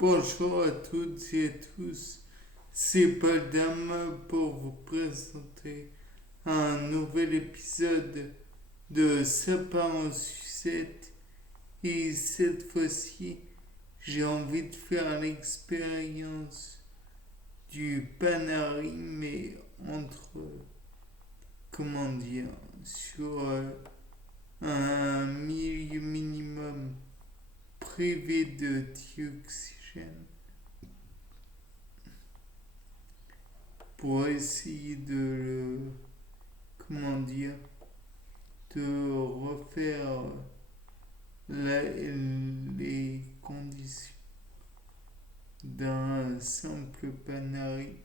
Bonjour à toutes et à tous, c'est Paul Dame pour vous présenter un nouvel épisode de Sapin en sucette et cette fois-ci j'ai envie de faire l'expérience du Panari mais entre, comment dire, sur un milieu minimum privé de dioxygène pour essayer de, comment dire, de refaire les conditions d'un simple panari.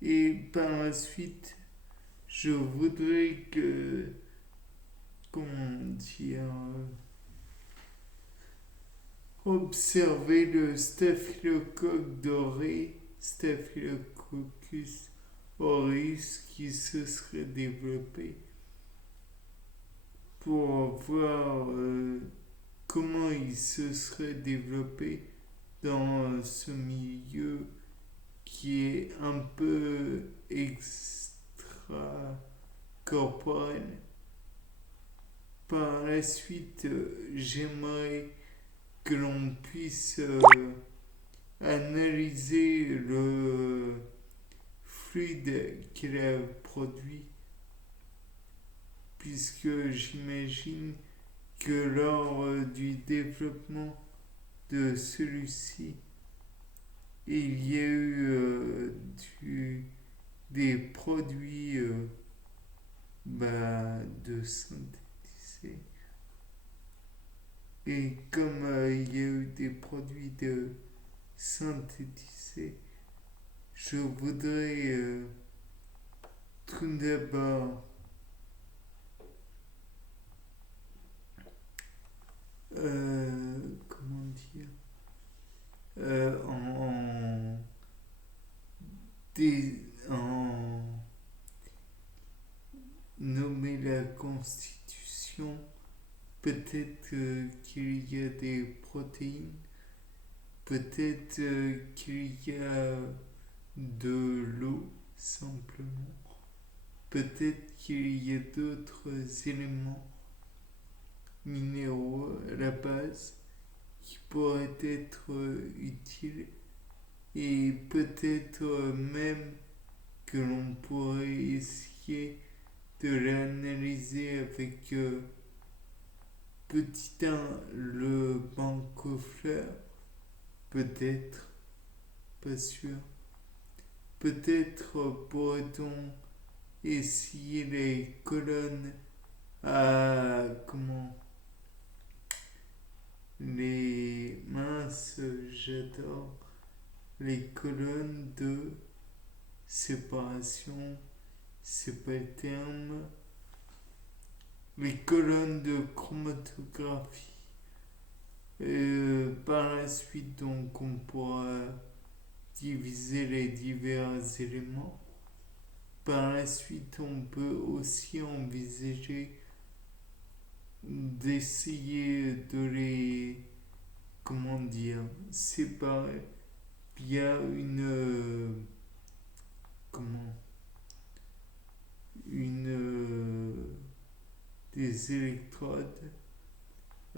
Et par la suite, je voudrais que, comment dire, observer le staphylocoque doré, Staphylococcus aureus, qui se serait développé pour voir comment il se serait développé dans ce milieu qui est un peu extra-corporel. Par la suite, j'aimerais que l'on puisse analyser le fluide qu'il a produit, puisque j'imagine que lors du développement de celui-ci, il y a eu des produits de synthétisés. Et comme il y a eu des produits de synthétisés, je voudrais tout d'abord comment dire, en, en nommer la constitution. Peut-être qu'il y a des protéines, peut-être qu'il y a de l'eau simplement, peut-être qu'il y a d'autres éléments minéraux à la base qui pourraient être utiles et peut-être même que l'on pourrait essayer de l'analyser avec petit 1 le bancofleur, peut-être, pas sûr. Peut-être pourrait-on essayer les colonnes à comment les minces, j'adore les colonnes de séparation, c'est pas le terme, les colonnes de chromatographie. Par la suite, donc, on pourra diviser les divers éléments. Par la suite, on peut aussi envisager d'essayer de les, comment dire, séparer via comment, des électrodes,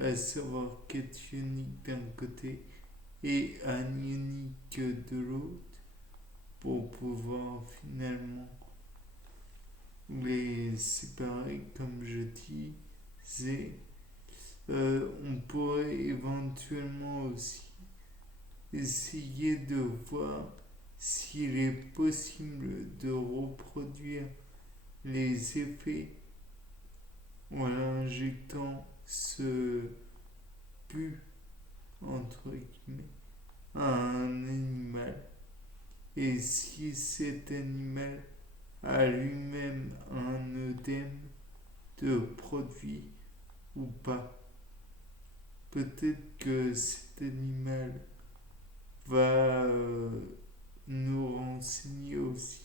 à savoir cationique d'un côté et anionique de l'autre, pour pouvoir finalement les séparer comme je disais. On pourrait éventuellement aussi essayer de voir s'il est possible de reproduire les effets en injectant ce pu entre guillemets à un animal, et si cet animal a lui-même un œdème de produit ou pas. Peut-être que cet animal va nous renseigner aussi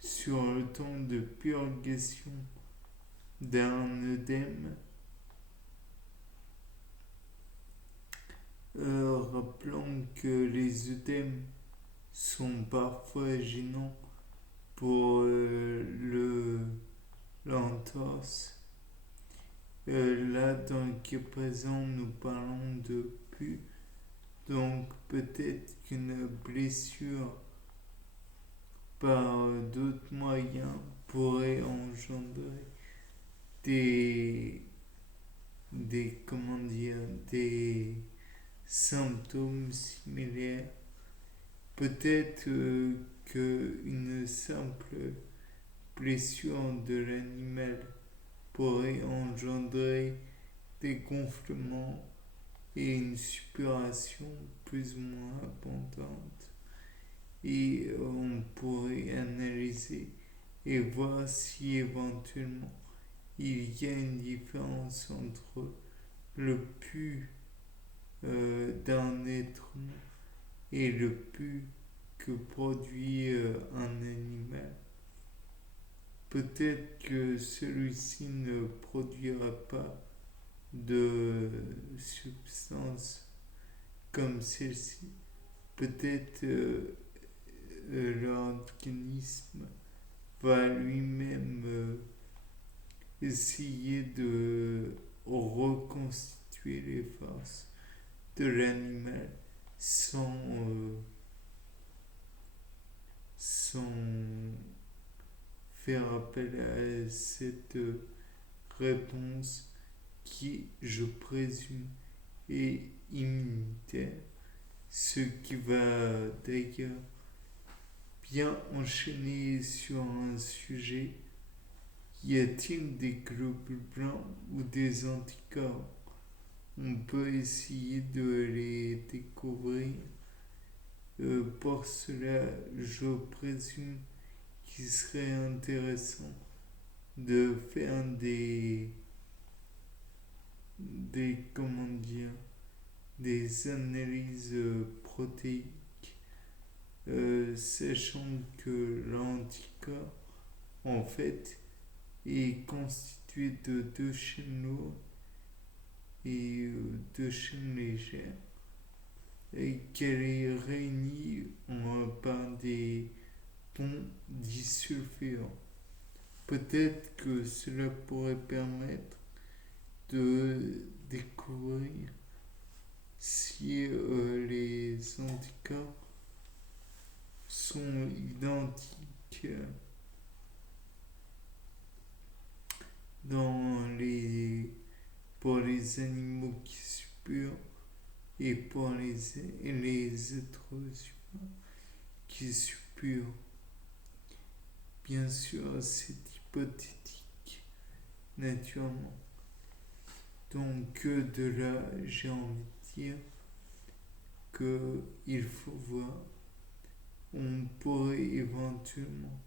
sur le temps de purgation d'un œdème. Rappelons que les œdèmes sont parfois gênants pour l'entorse. Là, dans le cas présent, nous parlons de pus. Donc peut-être qu'une blessure par d'autres moyens pourrait engendrer des, comment dire, des symptômes similaires. Peut-être qu'une simple blessure de l'animal pourrait engendrer des gonflements et une suppuration plus ou moins abondante. Et on pourrait analyser et voir si éventuellement il y a une différence entre le pus d'un être humain et le pus que produit un animal. Peut-être que celui-ci ne produira pas de substance comme celle-ci. Peut-être l'organisme va lui-même essayer de reconstituer les forces de l'animal sans faire appel à cette réponse qui, je présume, est immunitaire, ce qui va d'ailleurs bien enchaîner sur un sujet. Y a-t-il des globules blancs ou des anticorps? On peut essayer de les découvrir. Pour cela, je présume qu'il serait intéressant de faire comment dire, des analyses protéiques, sachant que l'anticorps, en fait, est constitué de deux chaînes lourdes et deux chaînes légères, et qu'elle est réunie par des ponts disulfurants. Peut-être que cela pourrait permettre de découvrir si les anticorps sont identiques pour les animaux qui suppurent et pour les êtres humains qui suppurent. Bien sûr, c'est hypothétique, naturellement. Donc, de là, j'ai envie de dire qu'il faut voir. On pourrait éventuellement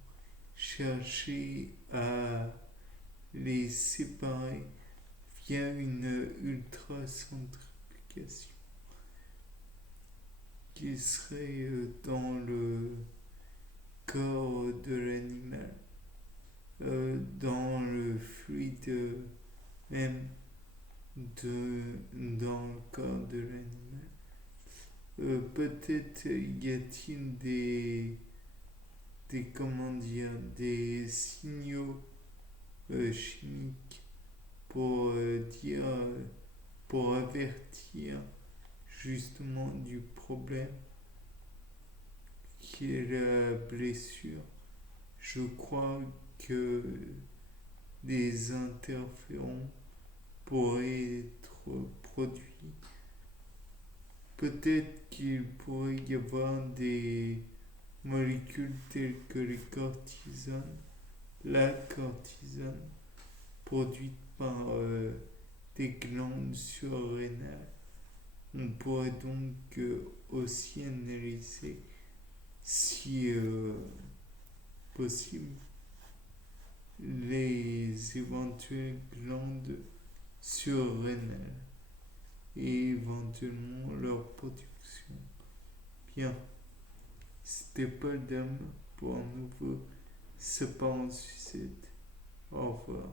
chercher à les séparer via une ultracentrifugation qui serait dans le corps de l'animal, dans le fluide même dans le corps de l'animal. Peut-être y a-t-il des signaux chimiques pour pour avertir justement du problème qui est la blessure. Je crois que des interférons pourraient être produits. Peut-être qu'il pourrait y avoir des molécules telles que les cortisones, la cortisone, produite par des glandes surrénales. On pourrait donc aussi analyser, si possible, les éventuelles glandes surrénales et éventuellement leur production. Bien, c'était Paul Dame pour un nouveau C'est pas un suicide. Au revoir.